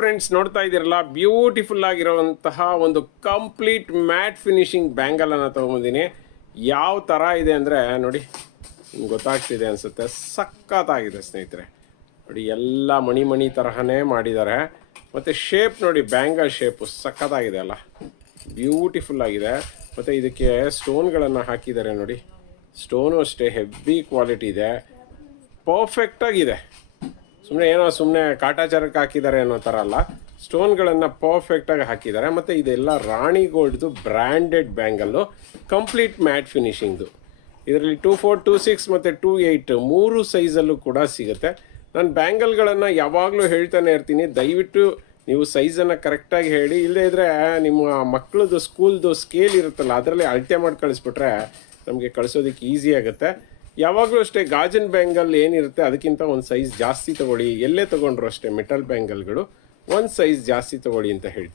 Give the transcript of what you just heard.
Friends ನೋಡ್ತಾ ಇದ್ದೀರಲ್ಲ, beautiful ಆಗಿರುವಂತಹ ಒಂದು ಕಂಪ್ಲೀಟ್ ಮ್ಯಾಟ್ ಫಿನಿಶಿಂಗ್ ಬ್ಯಾಂಗಲ್ ಅನ್ನು ತೊಗೊಂಬಂದಿನಿ. ಯಾವ ಥರ ಇದೆ ಅಂದರೆ ನೋಡಿ, ನಿಮ್ಗೆ ಗೊತ್ತಾಗ್ತಿದೆ ಅನಿಸುತ್ತೆ. ಸಖತ್ತಾಗಿದೆ ಸ್ನೇಹಿತರೆ. ನೋಡಿ, ಎಲ್ಲ ಮಣಿ ತರಹನೇ ಮಾಡಿದ್ದಾರೆ. ಮತ್ತು ಶೇಪ್ ನೋಡಿ, ಬ್ಯಾಂಗಲ್ ಶೇಪು ಸಖತ್ತಾಗಿದೆ ಅಲ್ಲ, ಬ್ಯೂಟಿಫುಲ್ ಆಗಿದೆ. ಮತ್ತು ಇದಕ್ಕೆ ಸ್ಟೋನ್ಗಳನ್ನು ಹಾಕಿದ್ದಾರೆ ನೋಡಿ. ಸ್ಟೋನು ಅಷ್ಟೇ ಹೆವಿ ಕ್ವಾಲಿಟಿ ಇದೆ, ಪರ್ಫೆಕ್ಟಾಗಿದೆ. ಸುಮ್ಮನೆ ಕಾಟಾಚಾರಕ್ಕೆ ಹಾಕಿದ್ದಾರೆ ಅನ್ನೋ ಥರ ಅಲ್ಲ, ಸ್ಟೋನ್ಗಳನ್ನು ಪರ್ಫೆಕ್ಟಾಗಿ ಹಾಕಿದ್ದಾರೆ. ಮತ್ತು ಇದೆಲ್ಲ ರಾಣಿ ಗೋಲ್ಡ್ದು ಬ್ರ್ಯಾಂಡೆಡ್ ಬ್ಯಾಂಗಲ್ಲು, ಕಂಪ್ಲೀಟ್ ಮ್ಯಾಟ್ ಫಿನಿಶಿಂಗ್ದು. ಇದರಲ್ಲಿ 24, 26 ಮತ್ತು 28 3 ಸೈಜಲ್ಲೂ ಕೂಡ ಸಿಗುತ್ತೆ. ನಾನು ಬ್ಯಾಂಗಲ್ಗಳನ್ನು ಯಾವಾಗಲೂ ಹೇಳ್ತಾನೆ ಇರ್ತೀನಿ, ದಯವಿಟ್ಟು ನೀವು ಸೈಜನ್ನು ಕರೆಕ್ಟಾಗಿ ಹೇಳಿ. ಇಲ್ಲದೇ ಇದ್ದರೆ ನಿಮ್ಮ ಮಕ್ಕಳದು ಸ್ಕೂಲ್ದು ಸ್ಕೇಲ್ ಇರುತ್ತಲ್ಲ, ಅದರಲ್ಲಿ ಅಳತೆ ಮಾಡಿ ಕಳಿಸ್ಬಿಟ್ರೆ ನಮಗೆ ಕಳಿಸೋದಕ್ಕೆ ಈಸಿ ಆಗುತ್ತೆ. ಯಾವಾಗಲೂ ಅಷ್ಟೇ ಗಾಜಿನ ಬ್ಯಾಂಗಲ್ ಏನಿರುತ್ತೆ ಅದಕ್ಕಿಂತ ಒಂದು ಸೈಜ್ ಜಾಸ್ತಿ ತೊಗೊಳ್ಳಿ. ಎಲ್ಲೇ ತೊಗೊಂಡ್ರು ಅಷ್ಟೇ ಮೆಟಲ್ ಬ್ಯಾಂಗಲ್ಗಳು ಒಂದು ಸೈಜ್ ಜಾಸ್ತಿ ತೊಗೊಳ್ಳಿ ಅಂತ ಹೇಳ್ತೀನಿ.